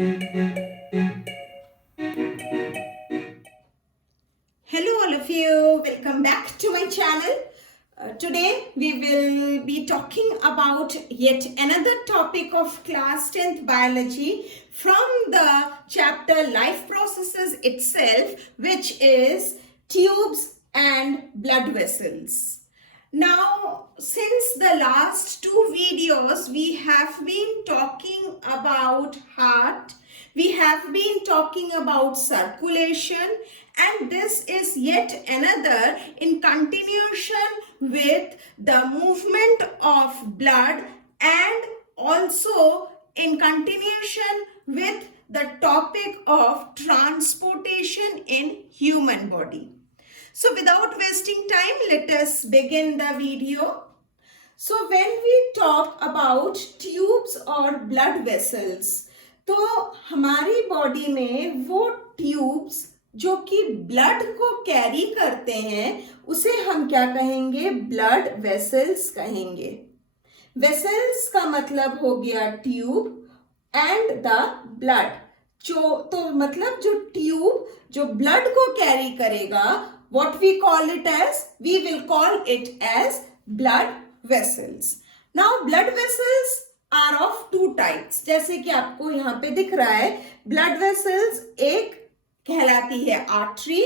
Hello all of you, welcome back to my channel. Today we will be talking about yet another topic of class 10th biology from the chapter life processes itself, which is tubes and blood vessels. Now, since the last two videos, we have been talking about heart, we have been talking about circulation, and this is yet another in continuation with the movement of blood and also in continuation with the topic of transportation in human body. So without wasting time, let us begin the video. So when we talk about tubes or blood vessels, तो हमारी body में वो tubes जो कि blood को carry करते हैं उसे हम क्या कहेंगे? ब्लड वेसल्स कहेंगे. वेसल्स का मतलब हो गया ट्यूब एंड द ब्लड. तो मतलब जो ट्यूब जो ब्लड को कैरी करेगा, what we call it as? We will call it as blood vessels. Now blood vessels are of two types. जैसे कि आपको यहाँ पे दिख रहा है, blood vessels एक कहलाती है आर्टरी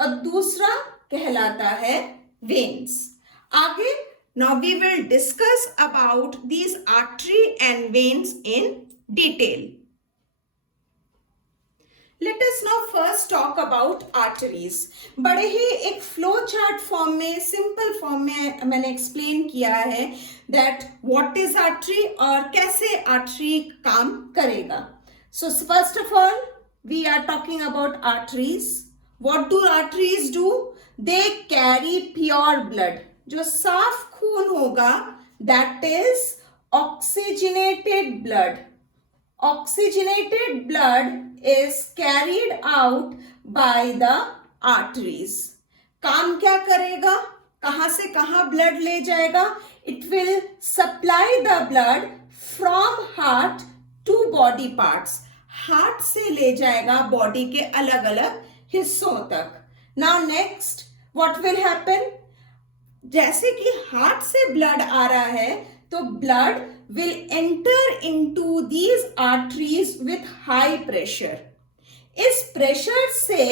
और दूसरा कहलाता है veins. आगे now we will discuss about these artery and veins in detail. Let us now first talk about arteries. बड़े ही एक फ्लो चार्ट फॉर्म में, सिंपल फॉर्म में मैंने एक्सप्लेन किया है that what is artery और कैसे आर्टरी काम करेगा. So first of all, we are talking about arteries. What do arteries do? They carry pure blood. जो साफ खून होगा, that is oxygenated blood. Oxygenated blood is carried out by the arteries. काम क्या करेगा? कहां से कहां ब्लड ले जाएगा? It will supply the blood from heart to body parts. Heart से ले जाएगा बॉडी के अलग अलग हिस्सों तक. Now next, what will happen? जैसे कि हार्ट से ब्लड आ रहा है, तो blood will enter into these arteries with high pressure. इस प्रेशर से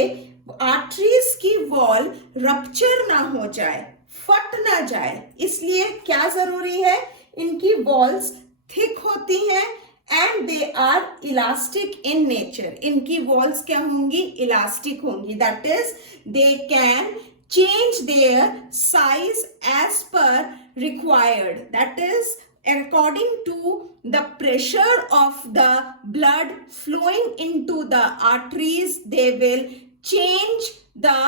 आर्टरीज की वॉल रप्चर ना हो जाए, फट ना जाए, इसलिए क्या जरूरी है? इनकी वॉल्स थिक होती हैं and they are elastic in nature. इनकी वॉल्स क्या होंगी? इलास्टिक होंगी. That is they can change their size as per required. That is according to the pressure of the blood flowing into the arteries. They will change the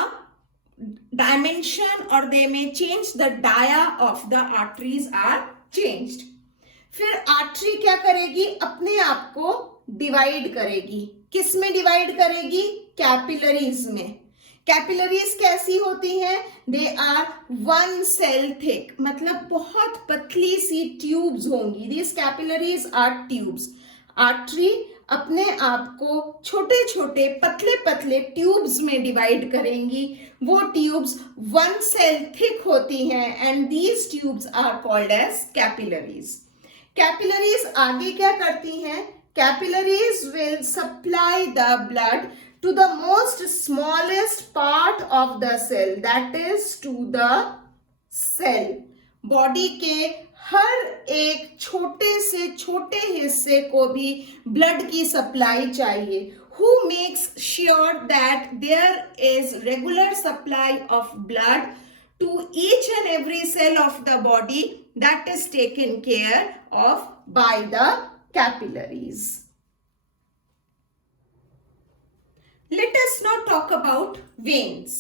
dimension or they may change the dia of the arteries are changed. फिर artery क्या करेगी? अपने आप को divide करेगी. किस में divide करेगी? कैपिलरीज में. कैपिलरीज कैसी होती हैं? They are one cell thick, मतलब बहुत पतली सी ट्यूब्स होंगी. These capillaries are tubes. Artery अपने आप को छोटे छोटे पतले पतले ट्यूब्स में डिवाइड करेंगी. वो ट्यूब्स वन सेल थिक होती हैं and these tubes are called as capillaries. Capillaries आगे क्या करती हैं? Capillaries will supply the blood to the most smallest part of the cell, that is to the cell. Body के हर एक छोटे से छोटे हिस्से को भी ब्लड की सप्लाई चाहिए. Who makes sure that there is regular supply of blood to each and every cell of the body? That is taken care of by the capillaries. Let us now talk about veins.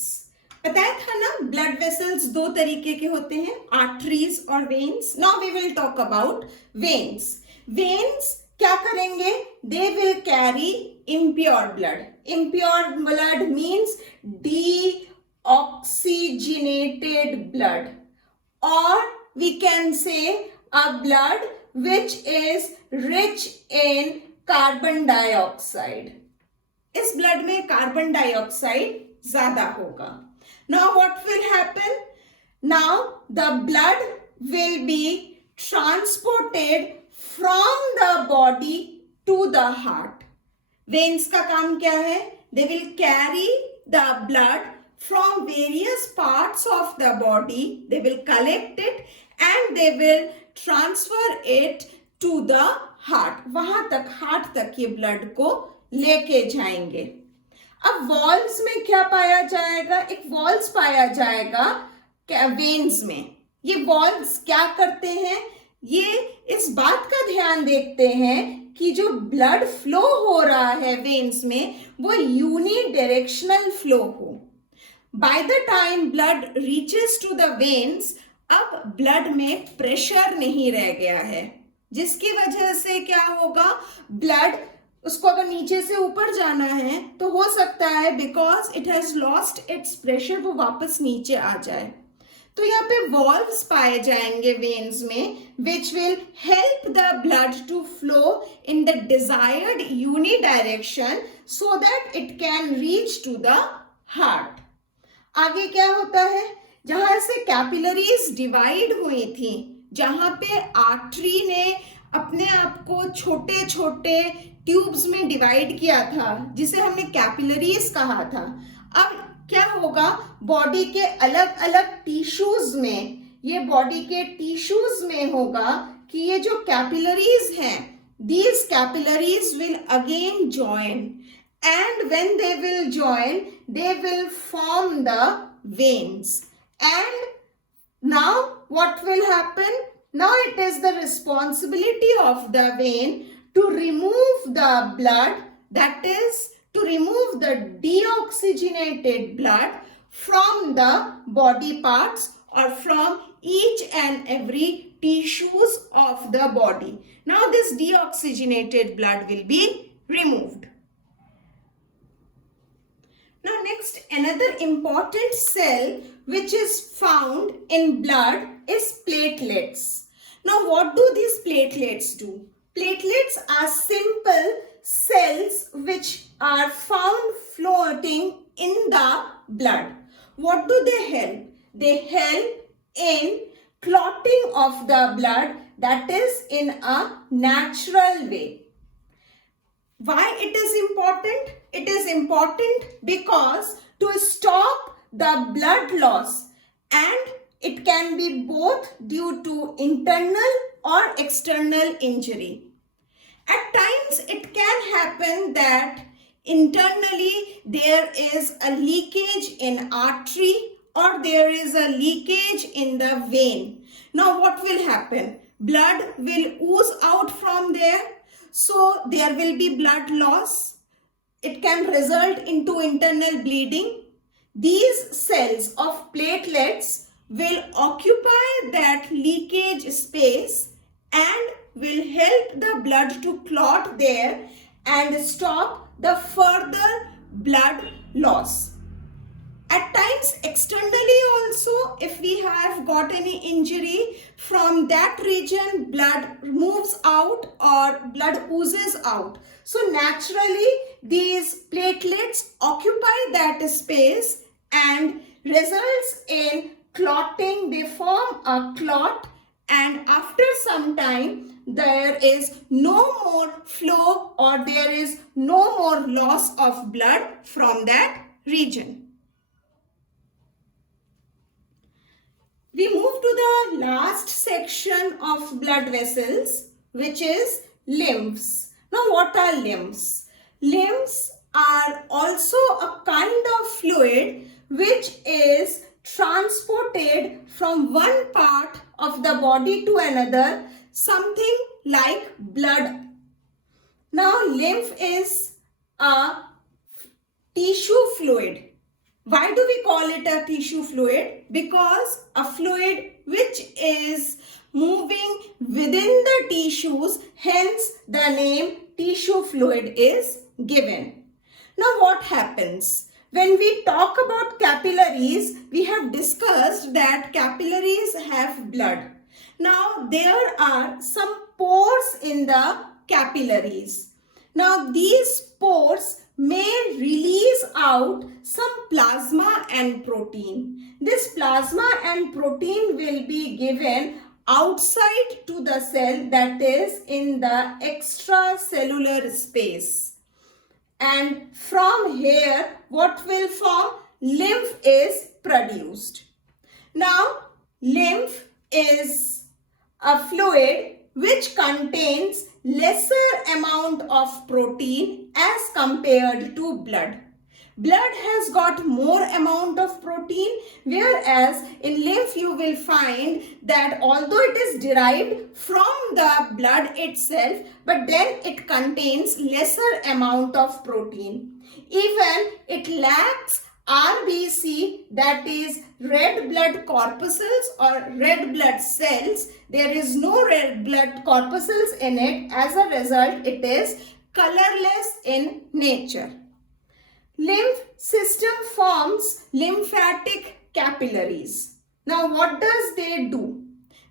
बताया था ना, blood vessels दो तरीके के होते हैं, arteries और veins. Now we will talk about veins. Veins क्या करेंगे? They will carry impure blood. Impure blood means deoxygenated blood, or we can say a blood which is rich in carbon dioxide, इस blood में carbon dioxide ज्यादा होगा. Now what will happen? Now the blood will be transported from the body to the heart. Veins का काम क्या है? They will carry the blood from various parts of the body. They will collect it and they will transfer it to the heart. वहां तक, heart तक ये blood को लेके जाएंगे. अब वॉल्स में क्या पाया जाएगा? एक वॉल्स पाया जाएगा वेन्स में. ये वॉल्स क्या करते हैं? ये इस बात का ध्यान देखते हैं कि जो ब्लड फ्लो हो रहा है वेन्स में वो यूनिडायरेक्शनल फ्लो हो. By the time blood reaches to the veins, अब ब्लड में प्रेशर नहीं रह गया है, जिसकी वजह से क्या होगा, ब्लड उसको अगर नीचे से ऊपर जाना है तो हो सकता है because it has lost its pressure वो वापस नीचे आ जाए. तो यहाँ पे वॉल्व्स पाए जाएंगे वेन्स में which will help the blood to flow in the desired unidirection so that it can reach to the heart. आगे क्या होता है? जहां से कैपिलरीज डिवाइड हुई थी, जहां पे आर्टरी ने अपने आप को छोटे छोटे ट्यूब्स में डिवाइड किया था, जिसे हमने कैपिलरीज कहा था. अब क्या होगा, बॉडी के अलग अलग टिश्यूज में, ये बॉडी के टिश्यूज में होगा कि ये जो कैपिलरीज हैं, these capillaries will again join, and when they will join they will form the veins. And now what will happen? Now it is the responsibility of the vein to remove the blood, that is to remove the deoxygenated blood from the body parts or from each and every tissues of the body. Now this deoxygenated blood will be removed. Now next, another important cell which is found in blood is platelets. Now what do these platelets do? Platelets are simple cells which are found floating in the blood. What do they help? They help in clotting of the blood, that is in a natural way. Why it is important? It is important because to stop the blood loss, and it can be both due to internal or external injury. At times it can happen that internally there is a leakage in artery or there is a leakage in the vein. Now what will happen? Blood will ooze out from there, so there will be blood loss. It can result into internal bleeding. These cells of platelets will occupy that leakage space and will help the blood to clot there and stop the further blood loss. At times externally also, if we have got any injury, from that region blood moves out or blood oozes out. So naturally these platelets occupy that space and results in clotting. They form a clot, and after some time there is no more flow or there is no more loss of blood from that region. We move to the last section of blood vessels, which is lymphs. Now what are lymphs? Lymphs are also a kind of fluid which is transported from one part of the body to another, something like blood. Now lymph is a tissue fluid. Why do we call it a tissue fluid? Because a fluid which is moving within the tissues, hence the name tissue fluid is given. Now what happens? When we talk about capillaries, we have discussed that capillaries have blood. Now there are some pores in the capillaries. Now these pores may release out some plasma and protein. This plasma and protein will be given outside to the cell, that is in the extracellular space. And from here, what will form? Lymph is produced. Now, lymph is a fluid which contains lesser amount of protein as compared to blood. Blood has got more amount of protein, whereas in lymph you will find that although it is derived from the blood itself, but then it contains lesser amount of protein. Even it lacks RBC, that is red blood corpuscles or red blood cells. There is no red blood corpuscles in it. As a result, it is colorless in nature. Lymph system forms lymphatic capillaries. Now, what does they do?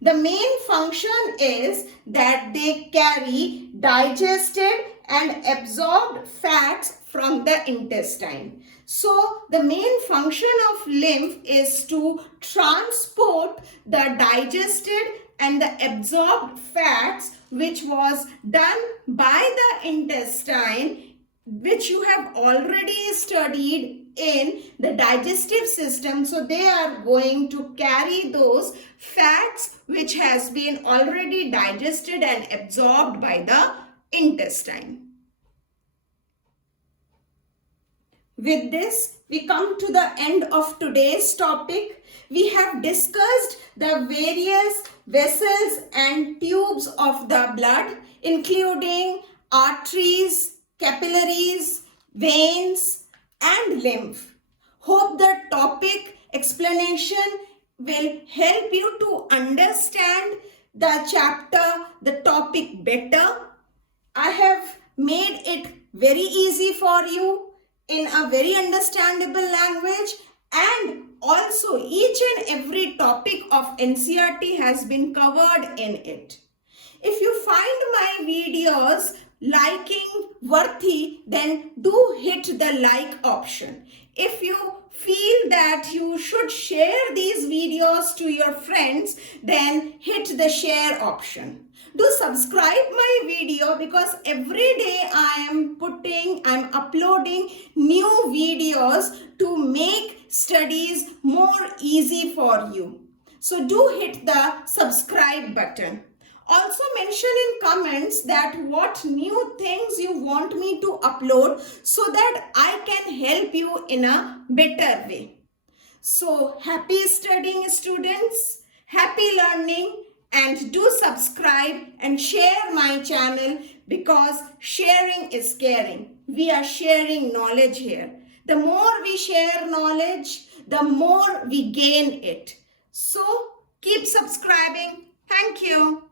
The main function is that they carry digested and absorbed fats from the intestine. So, the main function of lymph is to transport the digested and the absorbed fats which was done by the intestine, which you have already studied in the digestive system. So they are going to carry those fats which has been already digested and absorbed by the intestine. With this, we come to the end of today's topic. We have discussed the various vessels and tubes of the blood, including arteries, capillaries, veins, and lymph. Hope the topic explanation will help you to understand the chapter, the topic better. I have made it very easy for you in a very understandable language, and also each and every topic of NCERT has been covered in it. If you find my videos liking worthy, then do hit the like option. If you feel that you should share these videos to your friends, then hit the share option. Do subscribe my video, because every day I'm uploading new videos to make studies more easy for you. So do hit the subscribe button. Also mention in comments that what new things you want me to upload so that I can help you in a better way. So happy studying, students, happy learning, and do subscribe and share my channel, because sharing is caring. We are sharing knowledge here. The more we share knowledge, the more we gain it. So keep subscribing. Thank you.